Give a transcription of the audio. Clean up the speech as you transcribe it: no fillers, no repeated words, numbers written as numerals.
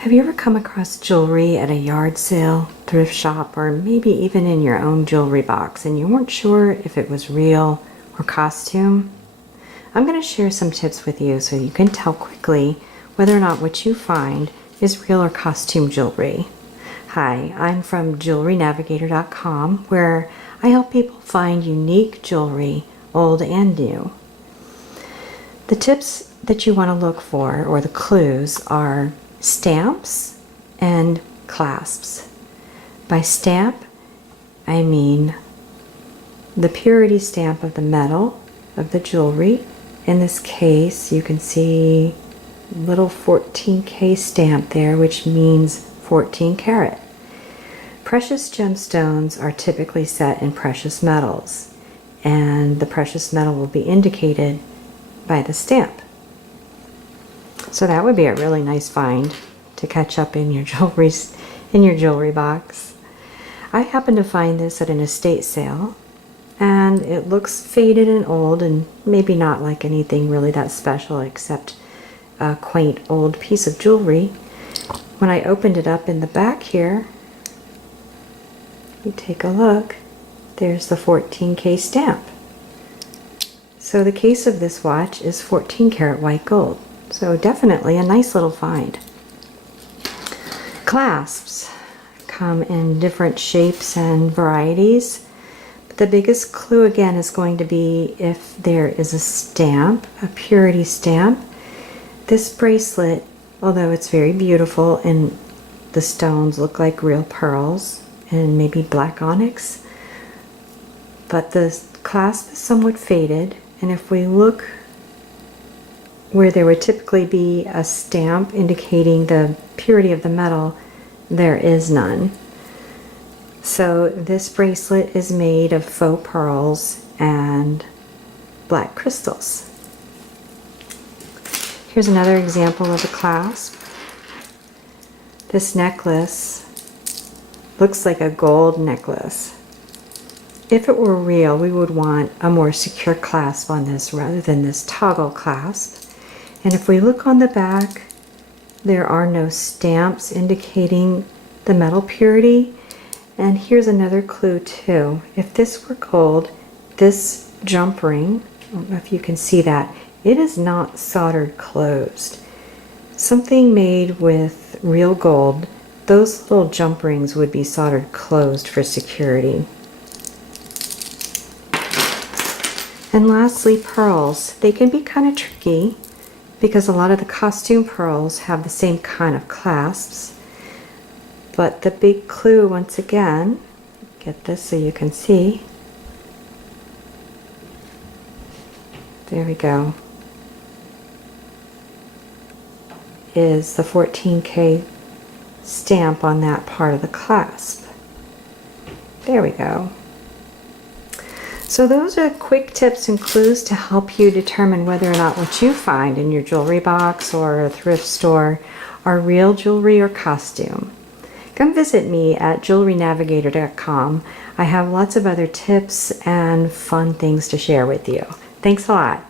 Have you ever come across jewelry at a yard sale, thrift shop, or maybe even in your own jewelry box and you weren't sure if it was real or costume? I'm going to share some tips with you so you can tell quickly whether or not what you find is real or costume jewelry. Hi, I'm from JewelryNaviagator.com, where I help people find unique jewelry, old and new. The tips that you want to look for, or the clues, are stamps and clasps. By stamp, I mean the purity stamp of the metal of the jewelry. In this case, you can see little 14K stamp there, which means 14 karat. Precious gemstones are typically set in precious metals, and the precious metal will be indicated by the stamp. So that would be a really nice find to catch up in your jewelry box. I happened to find this at an estate sale, and it looks faded and old and maybe not like anything really that special except a quaint old piece of jewelry. When I opened it up in the back here, you take a look, there's the 14K stamp. So the case of this watch is 14 karat white gold. So definitely a nice little find. Clasps come in different shapes and varieties. But the biggest clue again is going to be if there is a stamp, a purity stamp. This bracelet, although it's very beautiful and the stones look like real pearls and maybe black onyx, but the clasp is somewhat faded, and if we look where there would typically be a stamp indicating the purity of the metal, there is none. So this bracelet is made of faux pearls and black crystals. Here's another example of a clasp. This necklace looks like a gold necklace. If it were real, we would want a more secure clasp on this rather than this toggle clasp. And if we look on the back, there are no stamps indicating the metal purity. And here's another clue too. If this were gold, this jump ring, I don't know if you can see that, it is not soldered closed. Something made with real gold, those little jump rings would be soldered closed for security. And lastly, pearls. They can be kind of tricky because a lot of the costume pearls have the same kind of clasps. But the big clue, once again, get this so you can see. There we go. Is the 14K stamp on that part of the clasp. There we go. So those are quick tips and clues to help you determine whether or not what you find in your jewelry box or a thrift store are real jewelry or costume. Come visit me at JewelryNaviagator.com. I have lots of other tips and fun things to share with you. Thanks a lot.